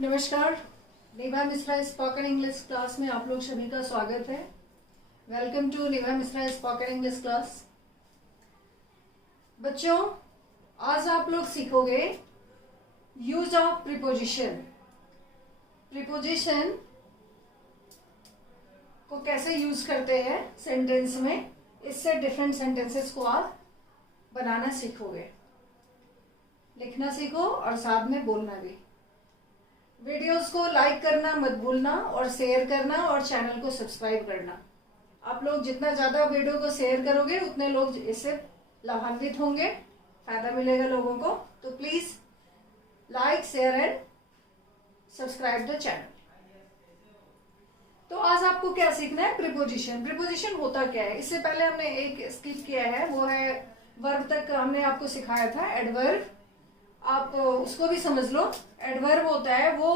नमस्कार। Neha Mishra spoken English class में आप लोग सभी का स्वागत है। Welcome to Neha Mishra spoken English class. बच्चों, आज आप लोग सीखोगे यूज ऑफ प्रीपोजिशन। प्रीपोजिशन को कैसे यूज करते हैं सेंटेंस में, इससे डिफरेंट सेंटेंसेस को आप बनाना सीखोगे। लिखना सीखो और साथ में बोलना भी। वीडियोस को लाइक करना मत भूलना और शेयर करना और चैनल को सब्सक्राइब करना। आप लोग जितना ज़्यादा वीडियो को शेयर करोगे उतने लोग इससे लाभान्वित होंगे, फायदा मिलेगा लोगों को। तो please like share and subscribe the channel. तो आज आपको क्या सीखना है? प्रीपोजिशन। प्रीपोजिशन होता क्या है? इससे पहले हमने एक स्किप किया है, वो है वर्ब तक हमने आपको सिखाया था एडवर्ब। आप उसको भी समझ लो। एडवर्ब होता है वो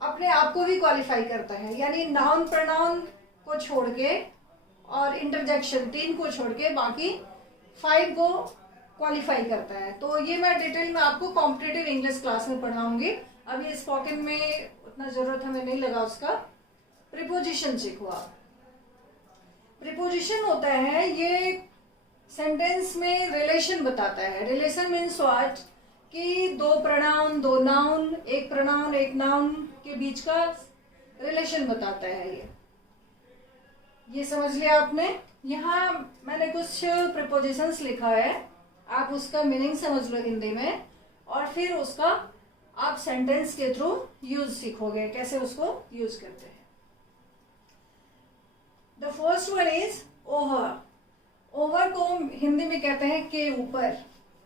अपने आप को भी क्वालिफाई करता है, यानी नाउन प्रोनाउन को छोड़ के और इंटरजेक्शन 3 को छोड़ के बाकी 5 को क्वालिफाई करता है। तो ये मैं डिटेल में आपको कॉम्पिटिटिव इंग्लिश क्लास में पढ़ाऊंगी। अभी स्पोकन में उतना जरूरत हमें नहीं लगा उसका। प्रीपोजिशन सीखो आप। प्रीपोजिशन होता है ये सेंटेंस में रिलेशन बताता है। Relation means what? कि दो प्रोनाउन, दो नाउन, एक प्रोनाउन एक नाउन के बीच का रिलेशन बताता है ये समझ लिया आपने। यहाँ मैंने कुछ प्रीपोजिशंस लिखा है, आप उसका मीनिंग समझ लो हिंदी में और फिर उसका आप सेंटेंस के थ्रू यूज सीखोगे, कैसे उसको यूज करते हैं। The first one is over. Over को हिंदी में कहते हैं के ऊपर,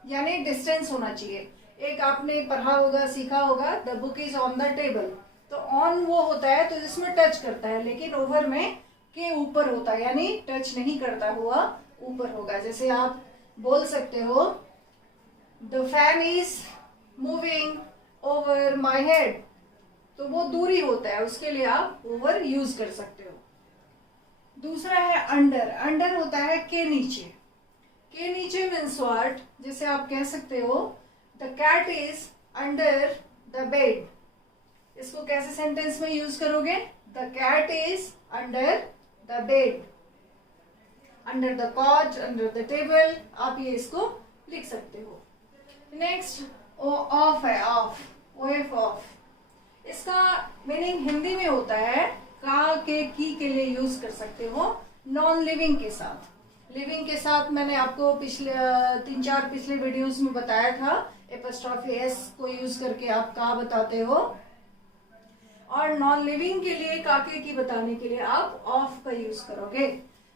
यानी डिस्टेंस होना चाहिए। एक आपने पढ़ा होगा, सीखा होगा, the book is on the table. तो ऑन वो होता है तो जिसमें टच करता है, लेकिन ओवर में के ऊपर होता है, यानी टच नहीं करता हुआ ऊपर होगा। जैसे आप बोल सकते हो the fan is moving over my head, तो वो दूरी होता है, उसके लिए आप ओवर यूज कर सकते हो। दूसरा है अंडर। अंडर होता है के नीचे। के नीचे मीन्स व्हाट? जैसे आप कह सकते हो the cat is under the bed. इसको कैसे सेंटेंस में यूज करोगे? The cat is under the bed, under the cot, under the table, आप ये इसको लिख सकते हो। नेक्स्ट ऑफ है, ऑफ, ओएफ ऑफ। इसका मीनिंग हिंदी में होता है का के की के लिए यूज कर सकते हो नॉन लिविंग के साथ। लिविंग के साथ मैंने आपको पिछले 3-4 पिछले वीडियोस में बताया था, एपस्ट्रॉफी एस को यूज करके आप का बताते हो। और नॉन लिविंग के लिए काके की बताने के लिए आप ऑफ का यूज करोगे।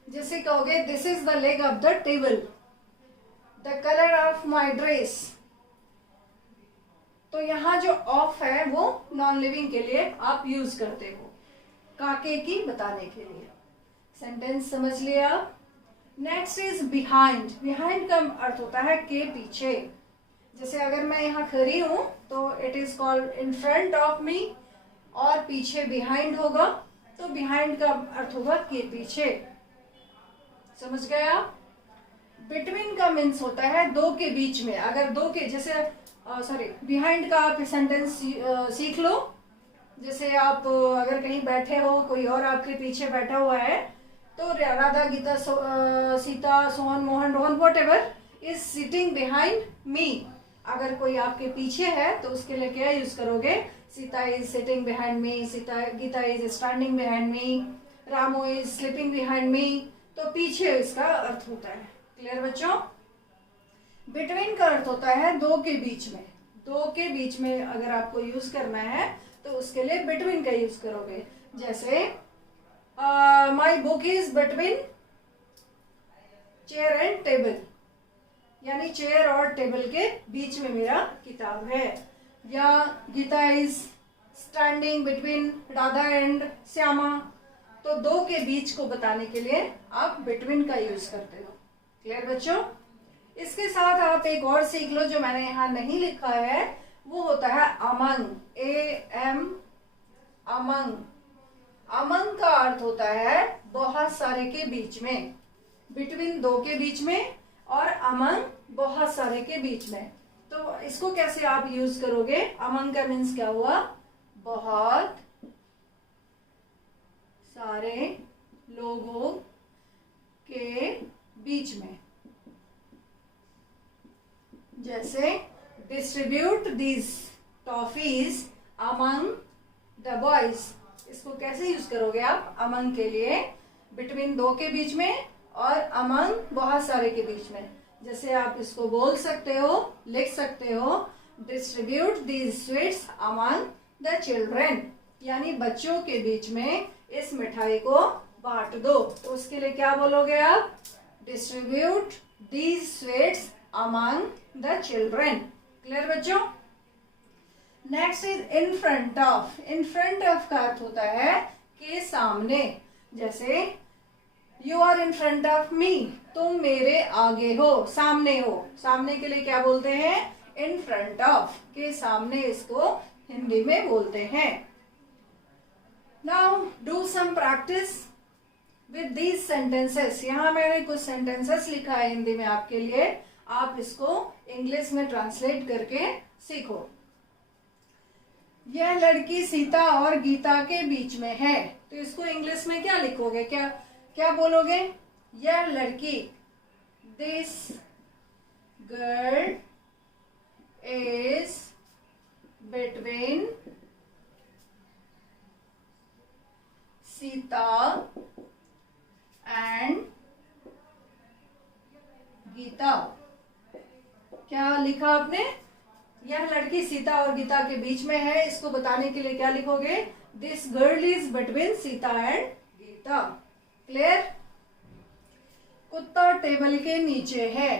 जैसे कहोगे this is the leg of the table, the colour of my dress. तो यहाँ जो ऑफ है वो नॉन लिविंग के लिए आप यूज करते हो, काके की बताने के लिए। सेंटेंस समझ लिया। Next is behind. बिहाइंड का अर्थ होता है के पीछे। जैसे अगर मैं यहाँ खड़ी हूं तो it is called in front of मी, और पीछे बिहाइंड होगा, तो बिहाइंड का अर्थ होगा के पीछे। समझ गए आप? बिटवीन का मीन्स होता है दो के बीच में। अगर दो के जैसे बिहाइंड का आप सेंटेंस सीख लो। जैसे आप अगर कहीं बैठे हो, कोई और आपके पीछे बैठा हुआ है, तो Radha, Gita, Sita, Sohan, Mohan, Rohan, whatever is sitting behind me. अगर कोई आपके पीछे है तो उसके लिए क्या यूज करोगे? Sita is sitting behind me, Gita is standing behind me, Ramo is sleeping behind me. तो पीछे इसका अर्थ होता है। क्लियर बच्चों? बिटवीन का अर्थ होता है दो के बीच में। दो के बीच में अगर आपको यूज करना है तो उसके लिए बिटवीन का यूज करोगे। जैसे my book is between chair and table, यानी चेयर और टेबल के बीच में मेरा किताब है। या Gita is standing between Radha and Shyama. तो दो के बीच को बताने के लिए आप बिटवीन का यूज करते हो। क्लियर बच्चों? इसके साथ आप एक और सीख लो जो मैंने यहाँ नहीं लिखा है, वो होता है अमंग। AM, among. अमंग का अर्थ होता है बहुत सारे के बीच में। बिटवीन दो के बीच में और अमंग बहुत सारे के बीच में। तो इसको कैसे आप यूज करोगे? अमंग का मीन्स क्या हुआ? बहुत सारे लोगों के बीच में। जैसे distribute these toffees among the boys. इसको कैसे यूज करोगे आप? अमंग के लिए बिटवीन दो के बीच में और अमंग बहुत सारे के बीच में। जैसे आप इसको बोल सकते हो, लिख सकते हो, distribute these sweets among the children, यानी बच्चों के बीच में इस मिठाई को बांट दो। तो उसके लिए क्या बोलोगे आप? Distribute these sweets among the children. Clear बच्चों? Next is in front of. In front of का अर्थ होता है के सामने। जैसे you are in front of me, तुम मेरे आगे हो, सामने हो। सामने के लिए क्या बोलते हैं? इन फ्रंट ऑफ, के सामने इसको हिंदी में बोलते हैं। Now do some practice with these sentences. यहां मैंने कुछ सेंटेंसेस लिखा है हिंदी में आपके लिए, आप इसको इंग्लिश में ट्रांसलेट करके सीखो। यह लड़की सीता और गीता के बीच में है, तो इसको इंग्लिश में क्या लिखोगे? क्या क्या बोलोगे? यह लड़की, this girl is between Sita and Gita. क्या लिखा आपने? यह लड़की सीता और गीता के बीच में है, इसको बताने के लिए क्या लिखोगे? This girl is between Sita and Gita. Clear? कुत्ता टेबल के नीचे है,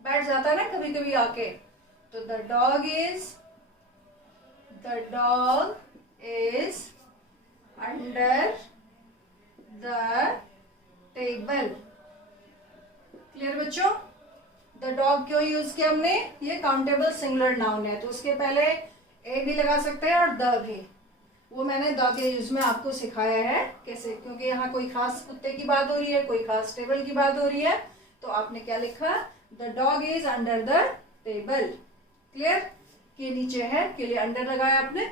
बैठ जाता है ना कभी कभी आके। तो the dog is under the table. Clear बच्चों? द डॉग क्यों यूज किया हमने? ये काउंटेबल सिंगुलर नाउन है, तो उसके पहले ए भी लगा सकते हैं और द भी। वो मैंने द के यूज में आपको सिखाया है कैसे, क्योंकि यहाँ कोई खास कुत्ते की बात हो रही है, कोई खास टेबल की बात हो रही है, तो आपने क्या लिखा? The dog is under the table. Clear? के नीचे है, के लिए अंडर लगाया आपने।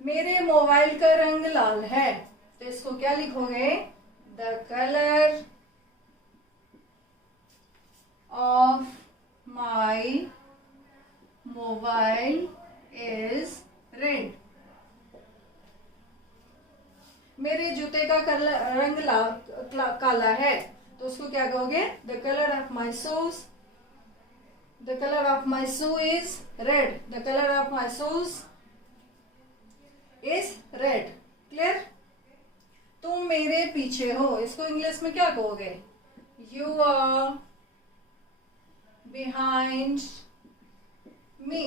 मेरे मोबाइल का रंग लाल है, तो इसको क्या लिखोगे? The colour of my mobile is red. मेरे जूते का रंग काला है, तो उसको क्या कहोगे? The colour of my shoes, the colour of my shoe is red. The colour of my shoes is red. Clear? तुम मेरे पीछे हो, इसको इंग्लिश में क्या कहोगे? You are behind me.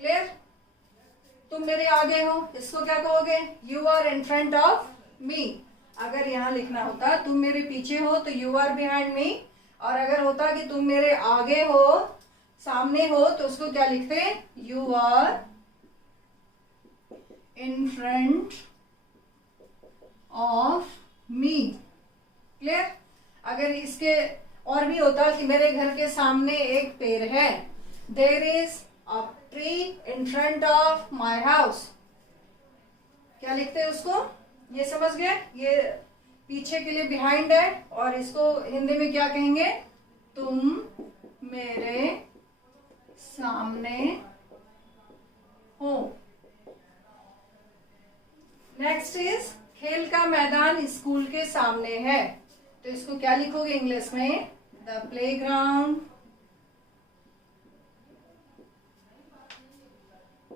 Clear? तुम मेरे आगे हो, इसको क्या कहोगे? You are in front of me. अगर यहां लिखना होता तुम मेरे पीछे हो तो यू आर बिहाइंड मी, और अगर होता कि तुम मेरे आगे हो, सामने हो, तो उसको क्या लिखते? You are in front of me. Clear? अगर इसके और भी होता कि मेरे घर के सामने एक पेड़ है, there is a tree in front of my house, क्या लिखते हैं उसको? ये समझ गए? ये पीछे के लिए बिहाइंड है, और इसको हिंदी में क्या कहेंगे? तुम मेरे सामने हो। नेक्स्ट इज खेल का मैदान स्कूल के सामने है, तो इसको क्या लिखोगे इंग्लिश में? The playground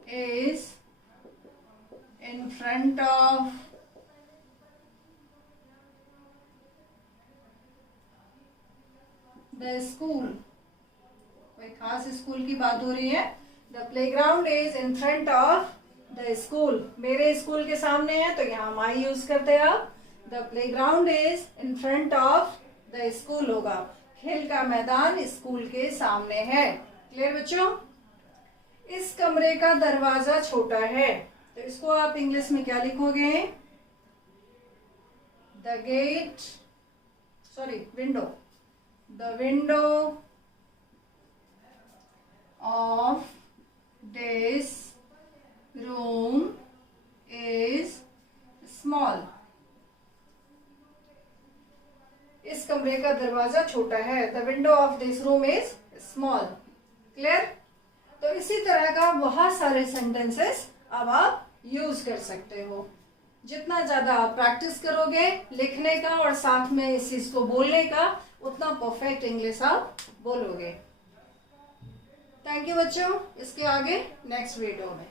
is in front of the school। कोई खास स्कूल की बात हो रही है। The playground is in front of the school। मेरे स्कूल के सामने है, तो यहाँ my यूज करते हैं आप। The playground is in front of the school होगा। खेल का मैदान स्कूल के सामने है। क्लियर बच्चों? इस कमरे का दरवाजा छोटा है, तो इसको आप इंग्लिश में क्या लिखोगे? The gate, sorry window, the window of this room is small. इस कमरे का दरवाजा छोटा है. The window of this room is small. Clear? तो इसी तरह का बहुत सारे सेंटेंसेस अब आप यूज कर सकते हो. जितना ज्यादा आप प्रैक्टिस करोगे लिखने का और साथ में इस चीज को बोलने का, उतना परफेक्ट इंग्लिश आप बोलोगे. थैंक यू बच्चों. इसके आगे नेक्स्ट वीडियो में.